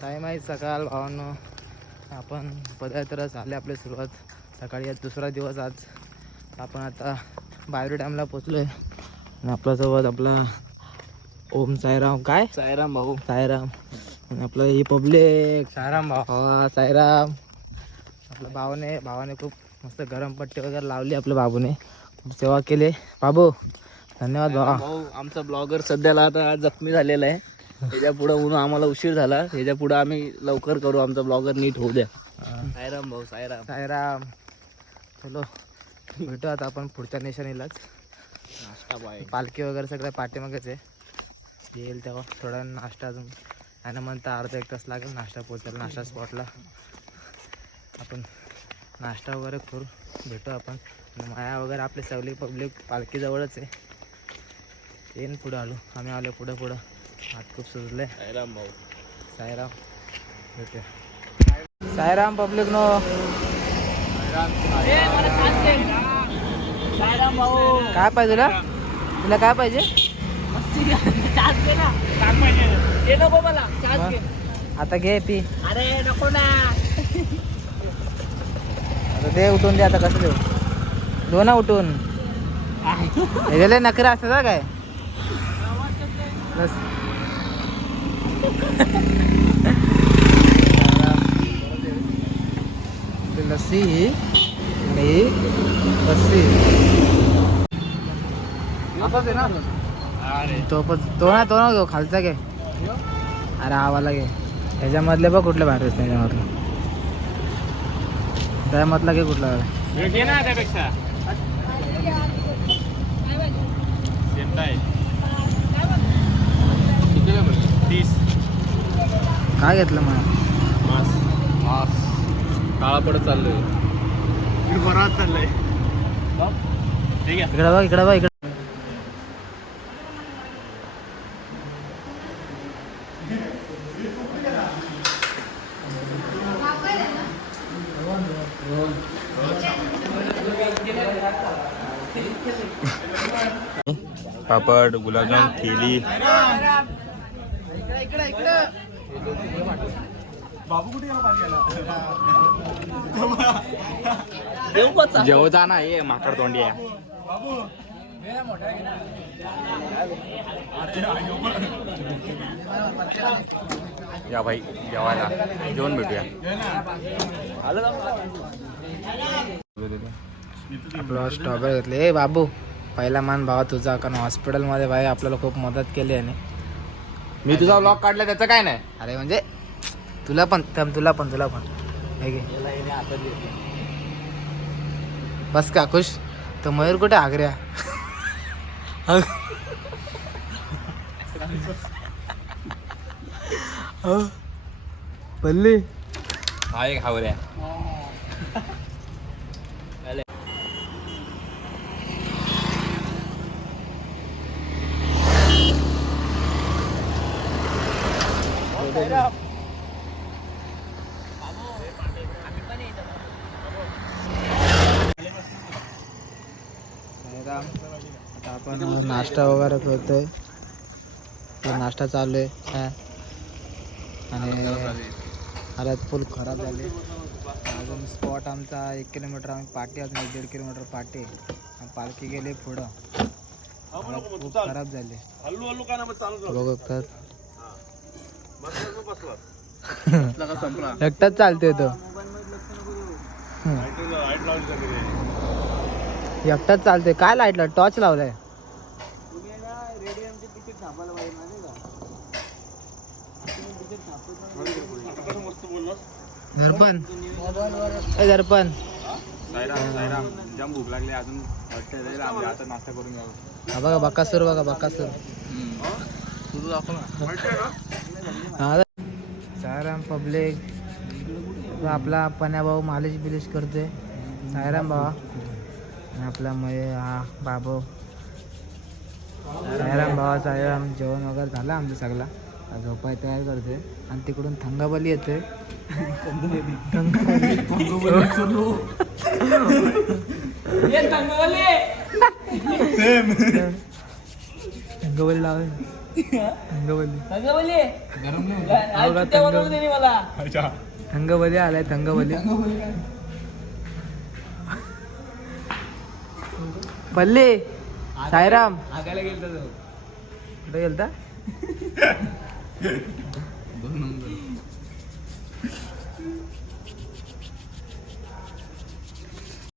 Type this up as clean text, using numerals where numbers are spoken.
Time आहे सकाळ भावांनो. आपण पदयात्रा झाले आपली सुरुवात सकाळी. आज दुसरा दिवस. आज आपण आता बायरो डॅमला पोचलोय आणि आपल्यासोबत आपला ओम साईराम. काय साईराम भाऊ. साईराम आणि आपलं ही पब्लिक. साईराम भाऊ. हा साईराम. आपल्या भावाने खूप मस्त गरम पट्टी वगैरे लावली. आपल्या बाबूने खूप सेवा केली. बाबू धन्यवाद भावा. भाऊ आमचा ब्लॉगर सध्याला आता जखमी झालेला आहे. ह्याच्या पुढे म्हणून आम्हाला उशीर झाला. ह्याच्या पुढे आम्ही लवकर करू. आमचा ब्लॉगर नीट होऊ द्या. साईराम भाऊ. साईराम. साईराम. चलो भेटू आता आपण पुढच्या निशाणीलाच. नाश्ता बाय. पालखी वगैरे सगळं पाठीमागेच आहे. येईल तेव्हा थोडा नाश्ता अजून आणि म्हणता अर्धा एक तास लागेल नाश्ता पोचायला. नाश्ता स्पॉटला आपण नाश्ता वगैरे करू. भेटू आपण. माया वगैरे आपली सगळी पब्लिक पालखीजवळच आहे. येईन पुढं आलो आम्ही. आलो पुढं पुढं. हात खूप सुजले. साईराम भाऊ. साईराम. भेटूया. Sairam public no. साईराम भाऊ. काय पाहिजे तुला? तुला काय पाहिजे? नको मला. आता घे पी. अरे नको ना. आता दे उठून दे. आता कसं देऊ? दो ना उठून. हे गेले नखरे असतात ना काय बस. लस्सी ही लस्सी असाच आहे ना. तो ना घेऊ खालचा घे. अरे आवाला घे. ह्याच्यामधले बघ कुठलं बाहेर असतं. ह्याच्यामधलं त्यामधला घे कुठला ना त्यापेक्षा. काय घेतलं मग? काळा पडत चाललोय. बराच चाललंय. इकडे बघ इकडे बघ इकडे. पापड, गुलाबजाम, थेली. जेवता ना ये माकड तोंडी आहे. या भाई जेवायला. जेवण भेटूया. आपलं स्ट्रॉबेरी घेतले. ए बाबू पहिला मान भावा तुझा. कारण हॉस्पिटलमध्ये भाई आपल्याला खूप मदत केली आहे. मी तुझा ब्लॉग काढला त्याचं काय नाही. अरे म्हणजे तुला पण तुला पण हे घे. बस का खुश. तो मयूर कुठे आग्र्या. पल्ली हा एक हावऱ्या. आता आपण नाश्ता वगैरे करतोय. नाश्ता चालू आहे आणि हालत फुल खराब झाली. अजून स्पॉट आमचा 1 किलोमीटर आम्ही पाठी. अजून 1-1.5 किलोमीटर पाठी. पालखी गेली पुढं. खूप खराब झाली. बघतात एकटाच चालतोय तो. एकटाच चालतोय. काय लाईटला टॉर्च लावलाय? दर्पण दर्पण. जाम भूक लागली अजून. आता नाश्ता करून घ्यावं. हा बघा बकासूर. बघा बकासूर. तुझं दाखव ना. साईराम पब्लिक. आपला पण्या भाऊ मालिश बिलिश करतोय. साईराम भावा. आणि आपला हा बाबू. साईराम भावा. साईराम. जेवण वगैरे झालं आमचं सगळं. झोपाय तयार करते आणि तिकडून थंगाबली येते. थंगवली लावे थंगवली मला थंगवली आलाय थंगवली पल्ले साईराम आगायला गेलता कुठे गेलता 2 नंबर